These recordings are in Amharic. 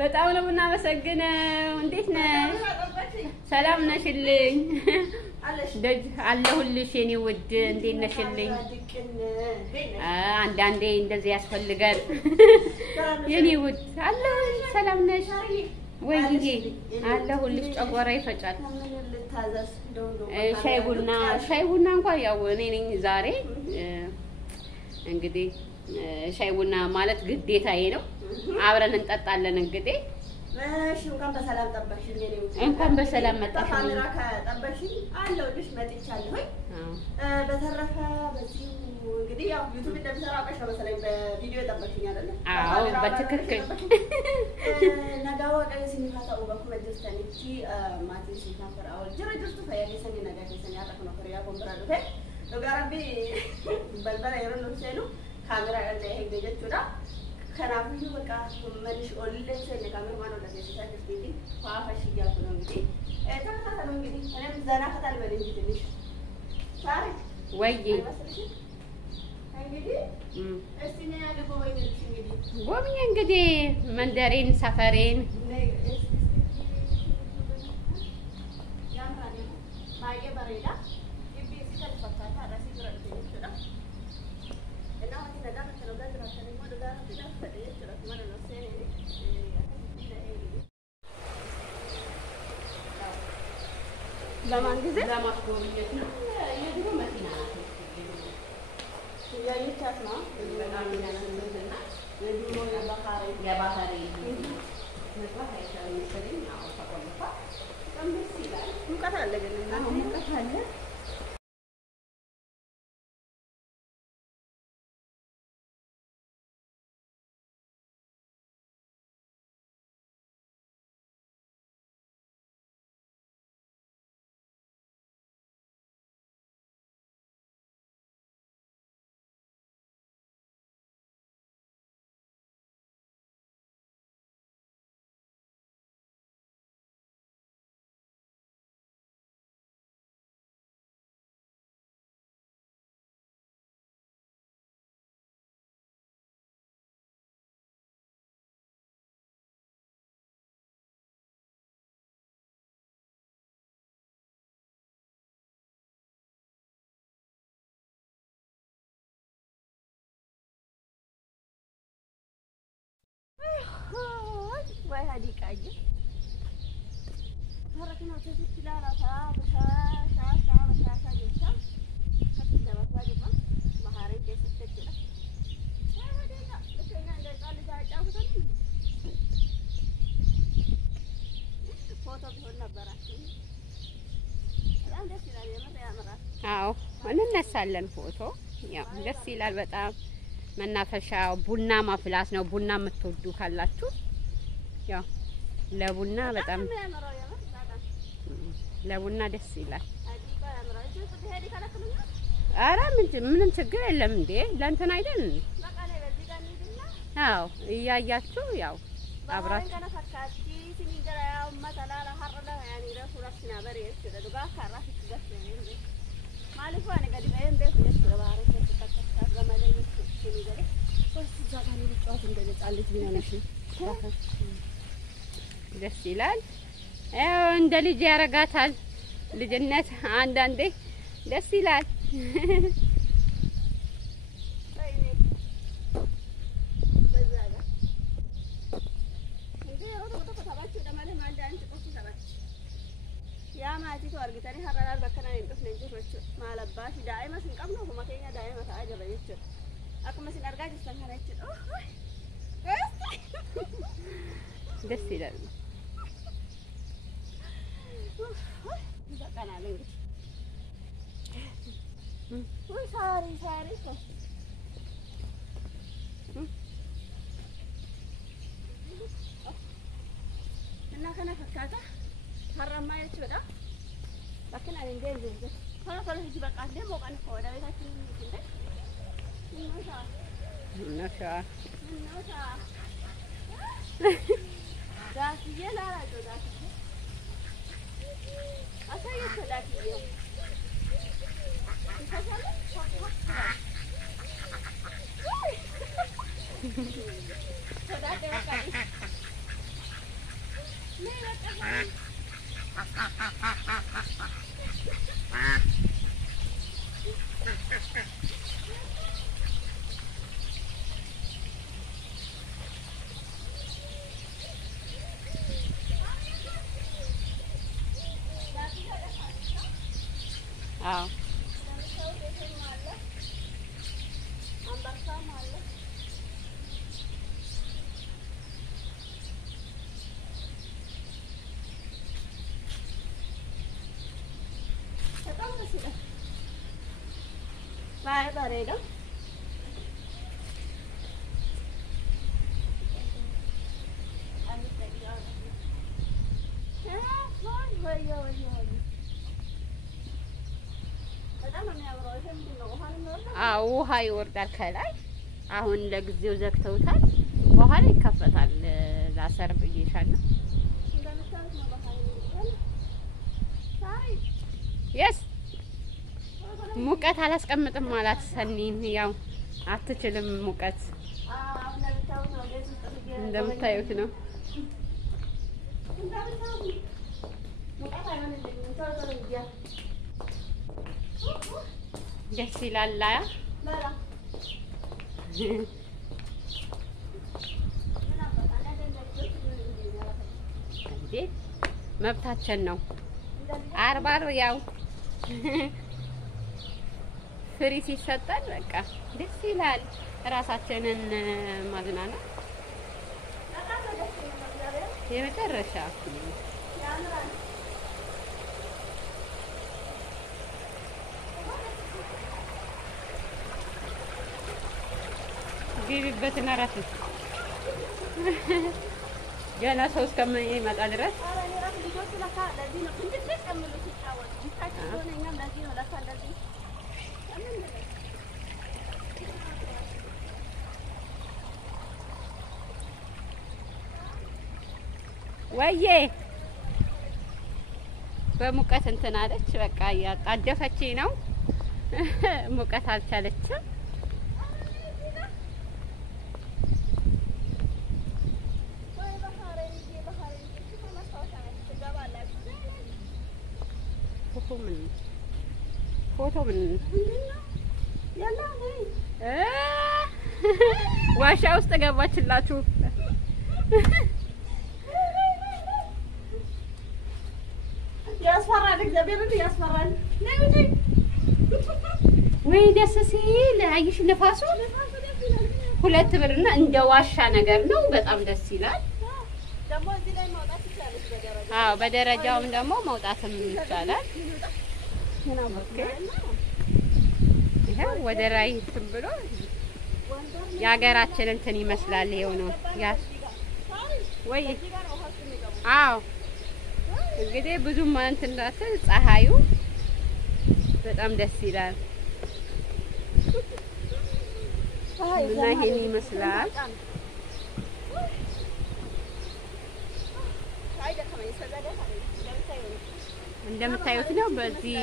በጣም ነው እናመሰግነው እንዴት ነሽ ሰላም ነሽልኝ ደጅ አለሁልሽ የኔ ውድ እንዴት ነሽልኝ አንዳንዴ እንደዚህ ያስፈልጋል የኔ ውድ አለሁልሽ ሰላም ነሽ ወይዬ አለሁልሽ ጨጓራ ይፈጫል ሻይ ቡና እንኳን ያው እኔ ነኝ ዛሬ እንግዲህ ሻይ ቡና ማለት ግዴታዬ ነው አብረን እንጠጣለን እንግዲህ እሺ እንኳን በሰላም ጠበቅሽኝ እኔ እንኳን በሰላም መጣሽ ካሜራ ከጠበቅሽኝ አለሁልሽ መጥቻለሁ በተረፈ በዚህ እንግዲህ ያው ዩቲዩብ እንደምሰራ አውቀሽ ነው መሰለኝ በቪዲዮ ጠበቅሽኝ አይደል አዎ በትክክል ነጋው ቀን ሲኒፋታው በኩል ጀስተኒቲ ማቲ ሲፋፈር አው ጀረጀስቱ ፈያሌ ሰኒ ነጋቴ ሰኒ አጣፍ ነው ከሪያ ኮምብራዶ ፈ ለጋራቢ በልበላ ይረን ነው ሲሉ ካሜራ ያለ ይሄ ገጀቱዳ ከራፉ በቃ መልሽ ኦንላይን ሰኒ ካሜራ ማን ወደ ሲሳት ስቲዲ ፋፋሽ ይያቱ ነው እንግዲህ ተከታተሉ እንግዲህ እኔም ዘና ፈታል በል እንጂ ትንሽ ሳሪ ወይዬ እንግዲህ እስቲ ነው ያለው ወይ እንግዲህ ጎብኝ እንግዲህ መንደሬን ሰፈሬን ያምራል ማየ በሬዳ ግቢ ሲተልፈታታ ራሲ ድረስ ይችላል እና ወንድ ነገር ነው ጋር ነው ወደ ጋር ተዳፈደ ይችላል ማለት ነው ሰኔ ለማን ጊዜ ለማስጎብኘት ነው የድሮ መኪና ናት ያየቻት ነው በጣም ያናንዘና የድሮ የባህሪ መስራት አይቻልም መሰለኝ አዎ ተቆልፋ በጣም ደስ ይላል ሙቀት አለ ግን እና ሙቀት አለ ወይ ሀዲቃዬ ተረክና ተዚህ ላላታ በሻሻ ጀቻ ከተደረባ ጀማ ማሃሬ ደስተችላ ወደዛ ለከና እንደቃል ታጫውተን ፎቶ ቢሆን ነበራችሁ በጣም ደስ ይላል የምር ያምራል አዎ እንነሳለን ፎቶ ያው ደስ ይላል በጣም መናፈሻ ቡና ማፍላት ነው ቡና የምትወዱ ካላችሁ ያው ለቡና በጣም ለቡና ደስ ይላል አረ ምንም ችግር የለም እንዴ ለእንትን አይደል አዎ እያያችሁ ያው አብራችሁ ማለት ነው ነገር ዲባይን ቤት ነው ስለባህር ተተከታተለ ገመለኝ ሲኒገለ ሶስት ዛጋን ልጫወት እንደነጻለች ቢናነሽ ደስ ይላል ያው እንደ ልጅ ያረጋታል ልጅነት አንዳንዴ ደስ ይላል يا ما تيجي أرجعتني هرّار بكرة نيجي نجيب رش ما لباش دائما سنقابله هم كينيا دائما ساعة بيجي aku masih narga di setengah recet ደስ ይላል በቃና ለኝ ወይ ሳሪ እና ከነ ፈካታ ፈራማ ያች በጣም በከና እንደዚህ ቶሎ ሂጂ በቃ ደሞ ቀን ወደ ቤታችን እንዴ ነሻ ዳስዬ ላራጆ ዳስዬ አሳየት ዳስዬ ይፈሳል አዎ Vai bareeda. ውሃ ይወርዳል ከላይ። አሁን ለጊዜው ዘግተውታል። በኋላ ይከፈታል። ላሰር ብዬሻለሁ። የስ ሙቀት አላስቀምጥም ማለት ሰኒን ያው አትችልም ሙቀት እንደምታዩት ነው። ደስ ይላል። እንዴ መብታችን ነው። አርባር ያው ፍሪ ሲሰጠን በቃ ደስ ይላል። ራሳችንን ማዝናናት የመጨረሻ ግቢበትና ራስ ገና ሰው እስከሚመጣ ድረስ ወዬ በሙቀት እንትን አለች። በቃ ያጣደፈችኝ ነው። ሙቀት አልቻለችም። ፎቶ ምን ዋሻ ውስጥ ገባችላችሁ። ያስፈራል። እግዚአብሔርን ያስፈራል። ወይ ደስ ሲል አይሽ ነፋሱ 2 ብርና እንደ ዋሻ ነገር ነው። በጣም ደስ ይላል። ደግሞ እዚህ ላይ መውጣት ይችላል በደረጃ። አዎ በደረጃውም ደግሞ መውጣትም ይቻላል። ኦኬ ይሄ ወደ ላይ እንትን ብሎ የሀገራችን እንትን ይመስላል። ይሄው ነው ያስ ወይ አዎ እንግዲህ ብዙም እንትን እንዳትል ፀሐዩ በጣም ደስ ይላል። እና ይሄን ይመስላል። እንደምታዩት ነው። በዚህ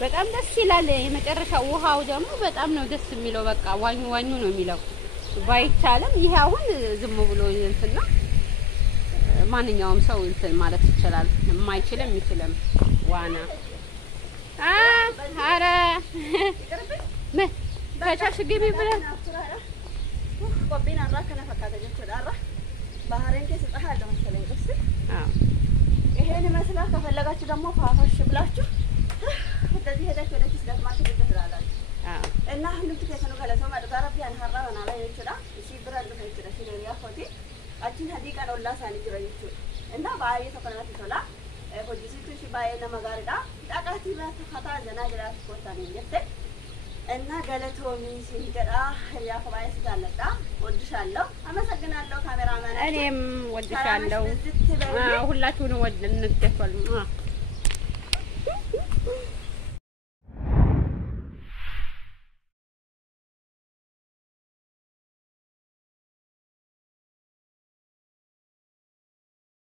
በጣም ደስ ይላል። የመጨረሻ ውሃው ደግሞ በጣም ነው ደስ የሚለው። በቃ ዋኙ ዋኙ ነው የሚለው። ባይቻልም ይሄ አሁን ዝም ብሎ እንትና ማንኛውም ሰው እንትን ማለት ይችላል። የማይችልም ይችላል ዋና አረ ምን ከቻልሽ ግቢ ብለን ቆቢና አራ ከነፈካተ ጀቸዳራ ባህሬን ከሰጣህ አለ መሰለኝ ቅስ ይሄን መስላ ከፈለጋችሁ ደግሞ ፋፋሽ ብላችሁ እንደዚህ ሄዳችሁ ወደዚህ ስለማችሁ ትደራላችሁ እና ሁሉም ተከተሉ ከለሰው ማለት ጋራቢያን ሀራ ወና ላይ ይችላል እሺ ብራል ነው ይችላል ሲለያ ፎቲ አችን ሀዲቃ ነው ላሳን ይችላል እና ባየ ተከናት ይቶላ ሆጂሲቱ እሺ ባየ ለማጋርዳ ዳቃቲ ባተፈታ ዘና ግራት ኮታን ይየተ እና ገለቶሚ ሲንገዳ ያፈባይ ሲታለጣ ወድሻለሁ። አመሰግናለሁ ካሜራማን። እኔም ወድሻለሁ። ሁላችሁንም ወድ እንገፋለን።